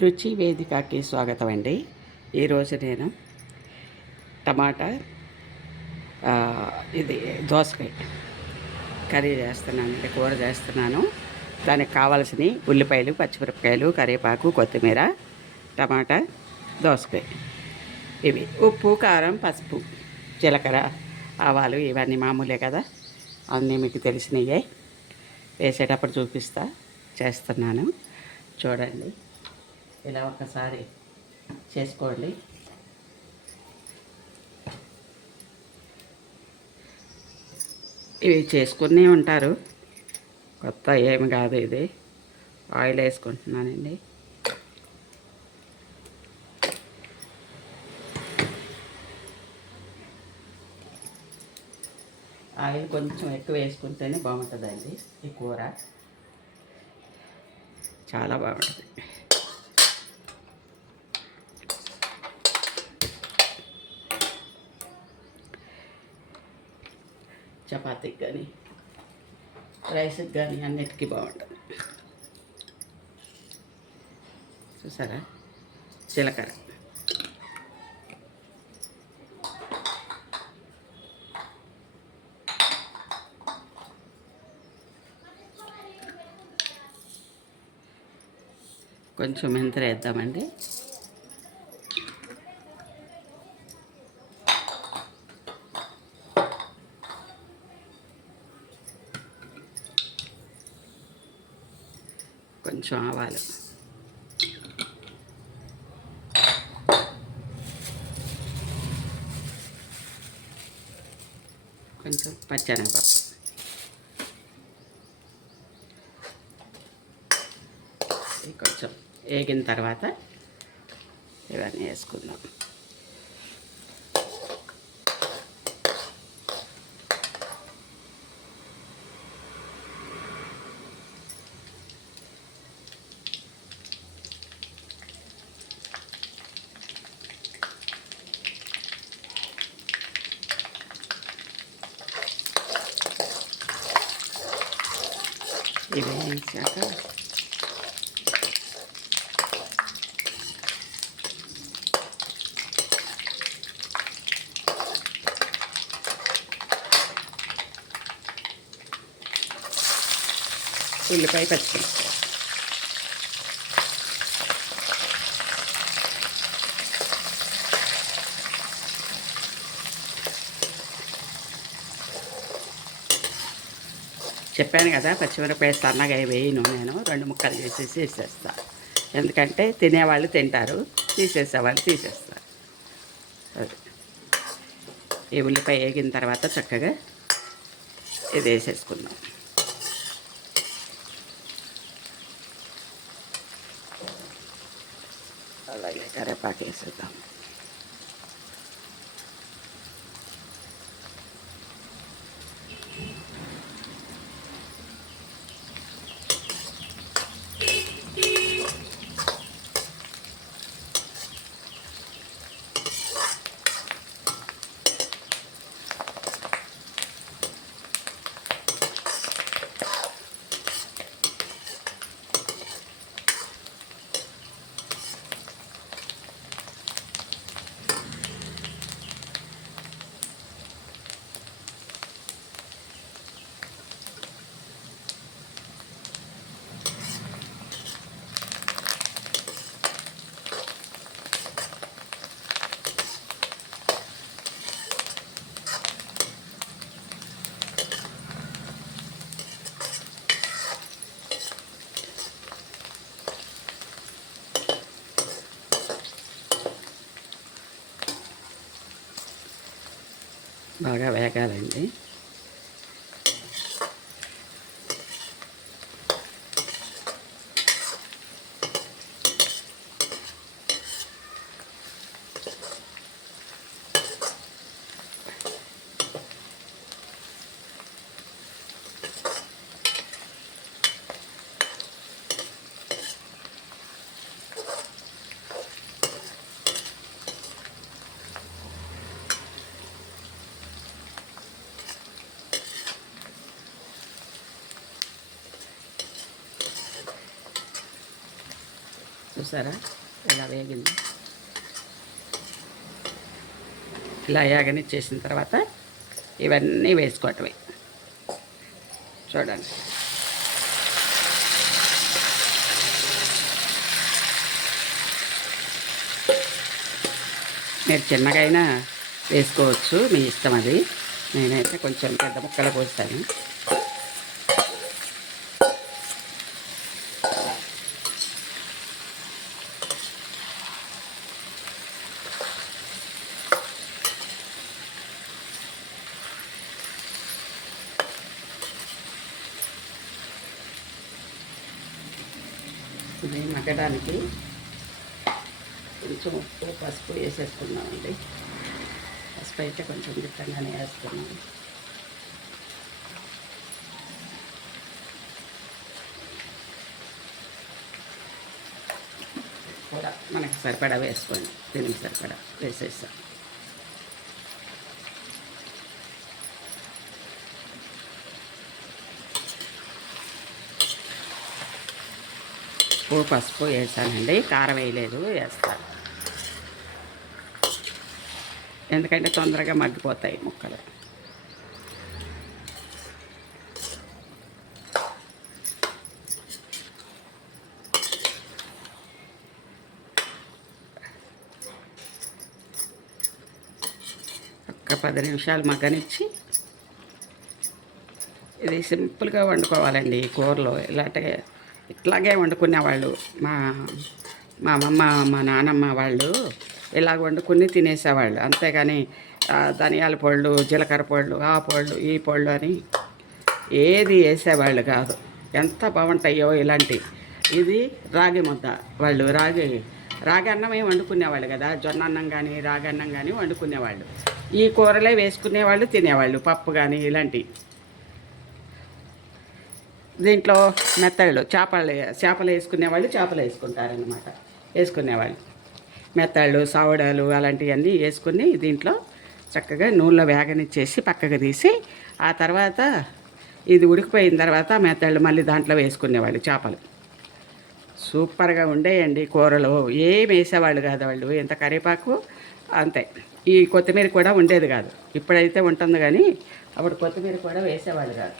రుచి వేదికకి స్వాగతం అండి. ఈరోజు నేను టమాటా ఇది దోసకాయ కర్రీ చేస్తున్నానండి, కూర చేస్తున్నాను. దానికి కావాల్సినవి ఉల్లిపాయలు, పచ్చిమిరపకాయలు, కరివేపాకు, కొత్తిమీర, టమాటా, దోసకాయ. ఇవి ఉప్పు, కారం, పసుపు, జీలకర్ర, ఆవాలు ఇవన్నీ మామూలే కదా, అన్నీ మీకు తెలిసినవే. వేసేటప్పుడు చూపిస్తా, చేస్తున్నాను చూడండి. ఇలా ఒకసారి చేసుకోండి. ఇవి చేసుకునే ఉంటారు, కొత్త ఏమి కాదు. ఇది ఆయిల్ వేసుకుంటున్నానండి. ఆయిల్ కొంచెం ఎక్కువ వేసుకుంటేనే బాగుంటుందండి. ఈ కూర చాలా బాగుంటుంది. చపాతీకి కానీ రైస్కి కానీ అన్నిటికీ బాగుంటుంది. చూసారా, జీలకర్ర, కొంచెం మెంతులు వేద్దామండి. కొంచెం ఆవాలు, కొంచెం పచ్చెనగపప్పు, కొంచెం వేగిన తర్వాత ఇవన్నీ వేసుకుందాం. ఇవి వేయించాక ఉల్లిపాయ, పచ్చిమిరపకాయ, చెప్పాను కదా, పచ్చిమిరపకాయ సన్నగా వేయను నేను, 2 ముక్కలు చేసేసి వేసేస్తాను. ఎందుకంటే తినేవాళ్ళు తింటారు, తీసేసేవాళ్ళు తీసేస్తారు. అది ఈ ఉల్లిపాయ వేగిన తర్వాత చక్కగా ఇది వేసేసుకుందాం. అలాగే కరివేపాకు వేసేద్దాం. బాగా వేగాలండి. చూసారా ఇలా వేగింది. ఇలా యాగనిచ్చేసిన తర్వాత ఇవన్నీ వేసుకోవటమే. చూడండి, మీరు చిన్నగా అయినా వేసుకోవచ్చు, మీ ఇష్టం అది. నేనైతే కొంచెం పెద్ద ముక్కలు కోస్తాను. ఇది మగ్గడానికి కొంచెం ఉప్పు పసుపు వేసేసుకున్నామండి. పసుపు అయితే కొంచెం గిట్టంగానే వేస్తున్నాం. కూడా మనకి సరిపడా వేసుకోండి, దీనికి సరిపడా వేసేస్తాం. ఉప్పు పసుపు వేసానండి, కారం వేయలేదు, వేస్తాను. ఎందుకంటే తొందరగా మగ్గిపోతాయి ముక్కలు. ఒక్క 10 నిమిషాలు మగ్గనిచ్చి, ఇది సింపుల్గా వండుకోవాలండి. కూరలో ఇట్లాగే వండుకునేవాళ్ళు. మా మా అమ్మమ్మ మా నానమ్మ వాళ్ళు ఇలాగ వండుకుని తినేసేవాళ్ళు. అంతేగాని ధనియాల పొళ్ళు, జీలకర్ర పొళ్ళు, ఆ పొళ్ళు ఈ పొళ్ళు అని ఏది వేసేవాళ్ళు కాదు. ఎంత బాగుంటాయో ఇలాంటివి. ఇది రాగి ముద్ద. వాళ్ళు రాగి అన్నమే వండుకునేవాళ్ళు కదా, జొన్న అన్నం కానీ రాగి అన్నం కానీ వండుకునేవాళ్ళు. ఈ కూరలే వేసుకునేవాళ్ళు, తినేవాళ్ళు. పప్పు కానీ ఇలాంటివి. దీంట్లో మెత్తళ్ళు చేపలు వేసుకునేవాళ్ళు చేపలు వేసుకునేవాళ్ళు. మెత్తళ్ళు, సవడాలు అలాంటివన్నీ వేసుకుని దీంట్లో చక్కగా నూనెలో వేగనిచ్చేసి పక్కకు తీసి, ఆ తర్వాత ఇది ఉడికిపోయిన తర్వాత మెత్తళ్ళు మళ్ళీ దాంట్లో వేసుకునేవాళ్ళు చేపలు. సూపర్గా ఉండేయండి కూరలు. ఏం వేసేవాళ్ళు కాదు వాళ్ళు. ఎంత కరివేపాకు అంతే. ఈ కొత్తిమీర కూడా ఉండేది కాదు. ఇప్పుడైతే ఉంటుంది కానీ అప్పుడు కొత్తిమీర కూడా వేసేవాళ్ళు కాదు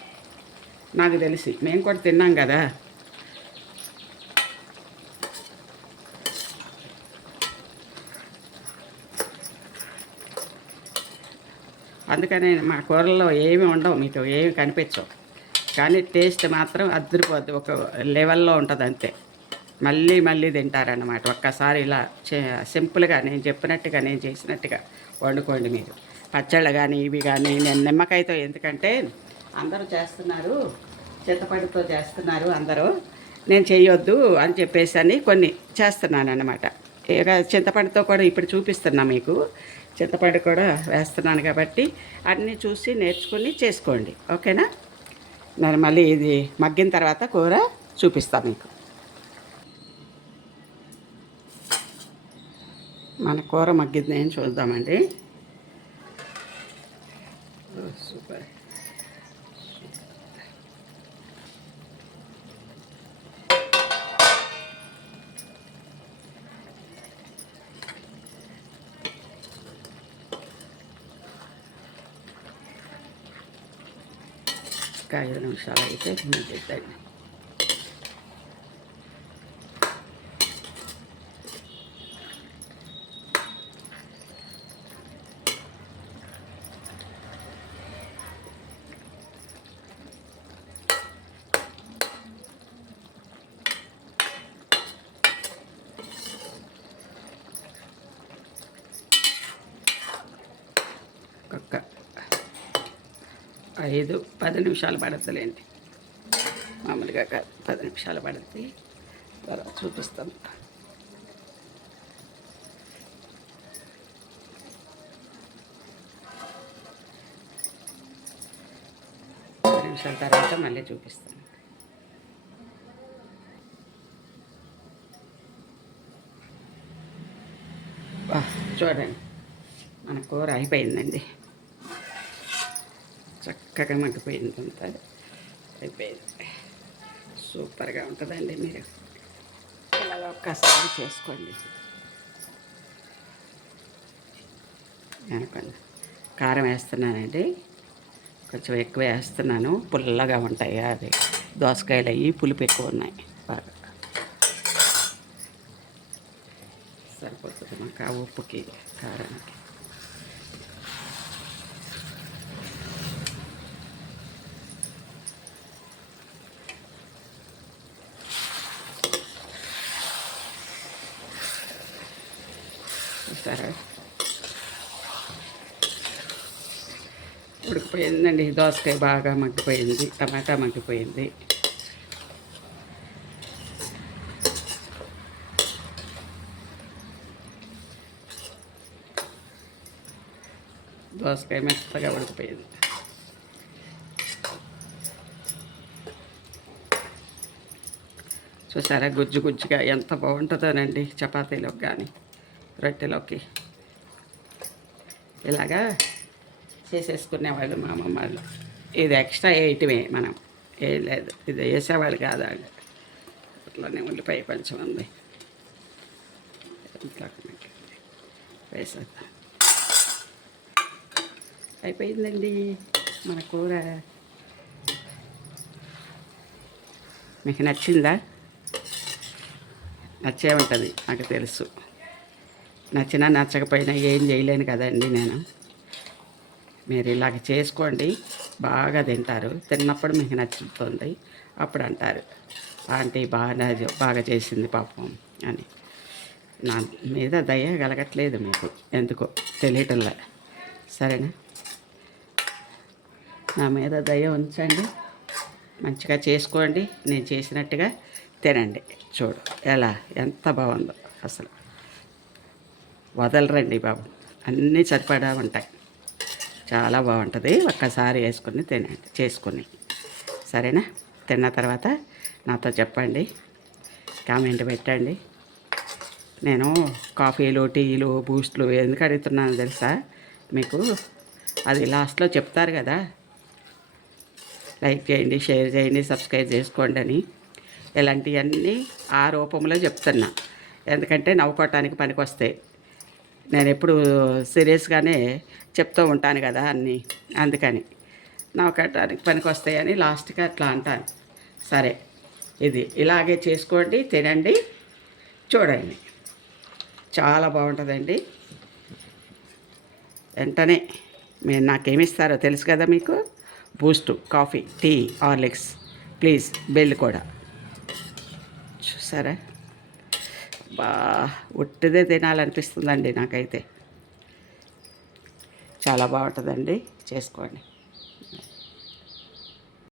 నాకు తెలిసి. మేము కూడా తిన్నాం కదా. అందుకనే మా కూరల్లో ఏమి ఉండవు, మీకు ఏమి కనిపించవు, కానీ టేస్ట్ మాత్రం అదిరిపోద్ది. ఒక లెవెల్లో ఉంటుంది అంతే. మళ్ళీ మళ్ళీ తింటారన్నమాట. ఒక్కసారి ఇలా సింపుల్గా నేను చెప్పినట్టుగా, నేను చేసినట్టుగా వండుకోండి మీరు. పచ్చళ్ళు కానీ ఇవి కానీ. నేను నిమ్మకాయతో, ఎందుకంటే అందరూ చేస్తున్నారు, చింతపండుతో చేస్తున్నారు అందరూ, నేను చేయొద్దు అని చెప్పేసి అని కొన్ని చేస్తున్నాను అన్నమాట. ఇక చింతపండుతో కూడా ఇప్పుడు చూపిస్తున్నా మీకు. చింతపండు కూడా వేస్తున్నాను కాబట్టి అన్నీ చూసి నేర్చుకుని చేసుకోండి, ఓకేనా. నేను మళ్ళీ ఇది మగ్గిన తర్వాత కూర చూపిస్తాను మీకు. మన కూర మగ్గింది ఏం చూద్దామండి. సూపర్. ఇంకా 5 నిమిషాలు అయితే పెట్టండి. ఒక్క 5-10 నిమిషాలు పడుతుందిలేండి. మామూలుగా కాదు, 10 నిమిషాలు పడుతుంది. తర్వాత చూపిస్తాం. 10 నిమిషాల తర్వాత మళ్ళీ చూపిస్తాను. చూడండి, మన కూర అయిపోయిందండి. చక్కగా మగ్గిపోయింది, అంతా అయిపోయింది. సూపర్గా ఉంటుందండి. మీరు ఇలా ఒక్కసారి చేసుకోండి. అనుకోండి కారం వేస్తున్నానండి, కొంచెం ఎక్కువ వేస్తున్నాను, పుల్లగా ఉంటాయి అది దోసకాయలు అవి పులుపు ఎక్కువ ఉన్నాయి. బాగా సరిపోతుంది మాకు ఆ ఉప్పుకి కారానికి. చూసారా ఉడికిపోయిందండి, దోసకాయ బాగా మగ్గిపోయింది, టమాటా మగ్గిపోయింది. దోసకాయ మెత్తగా ఉడికిపోయింది. చూసారా గుజ్జు గుజ్జుగా ఎంత బాగుంటుందోనండి, చపాతీలోకి కానీ రొట్టెలోకి ఇలాగా చేసేసుకునేవాళ్ళు మా అమ్మమ్మ వాళ్ళు. ఇది ఎక్స్ట్రా వేయటమే, మనం ఏం లేదు, ఇది వేసేవాళ్ళు కాదు. అట్లనే ఉల్లిపాయ కొంచెం ఉంది, వేసేద్దాం. అయిపోయిందండి మన కూర. మీకు నచ్చిందా? నచ్చే ఉంటుంది నాకు తెలుసు. నచ్చినా నచ్చకపోయినా ఏం చేయలేను కదండి నేను. మీరు ఇలాగ చేసుకోండి, బాగా తింటారు. తిన్నప్పుడు మీకు నచ్చుతుంది, అప్పుడు అంటారు ఆంటీ బాగా చేసింది పాపం అని. నా మీద దయ కలగట్లేదు మీకు, ఎందుకో తెలియటంలే. సరేనా? నా మీద దయ ఉంచండి, మంచిగా చేసుకోండి, నేను చేసినట్టుగా తినండి. చూడు ఎలా ఎంత బాగుందో, అసలు వదలరండి బాబు, అన్నీ సరిపడా ఉంటాయి. చాలా బాగుంటుంది, ఒక్కసారి వేసుకుని తినండి చేసుకుని. సరేనా? తిన్న తర్వాత నాతో చెప్పండి, కామెంట్ పెట్టండి. నేను కాఫీలు టీలు బూస్ట్లు ఎందుకు అడుగుతున్నాను తెలుసా మీకు? అది లాస్ట్లో చెప్తారు కదా, లైక్ చేయండి, షేర్ చేయండి, సబ్స్క్రైబ్ చేసుకోండి అని. ఇలాంటివన్నీ ఆ రూపంలో చెప్తున్నా, ఎందుకంటే నవ్వుకోవటానికి పనికి వస్తాయి. నేను ఎప్పుడు సీరియస్గానే చెప్తూ ఉంటాను కదా అన్నీ, అందుకని నవ్వుకోవటానికి పనికి వస్తాయని లాస్ట్గా అట్లా అంటాను. సరే, ఇది ఇలాగే చేసుకోండి, తినండి, చూడండి, చాలా బాగుంటుందండి. వెంటనే మీరు నాకేమిస్తారో తెలుసు కదా మీకు, Boost, coffee, tea, Horlicks, please bell కూడా. చూసారా, ఉట్టిదే తినాలనిపిస్తుందండి నాకైతే. చాలా బాగుంటుందండి, చేసుకోండి.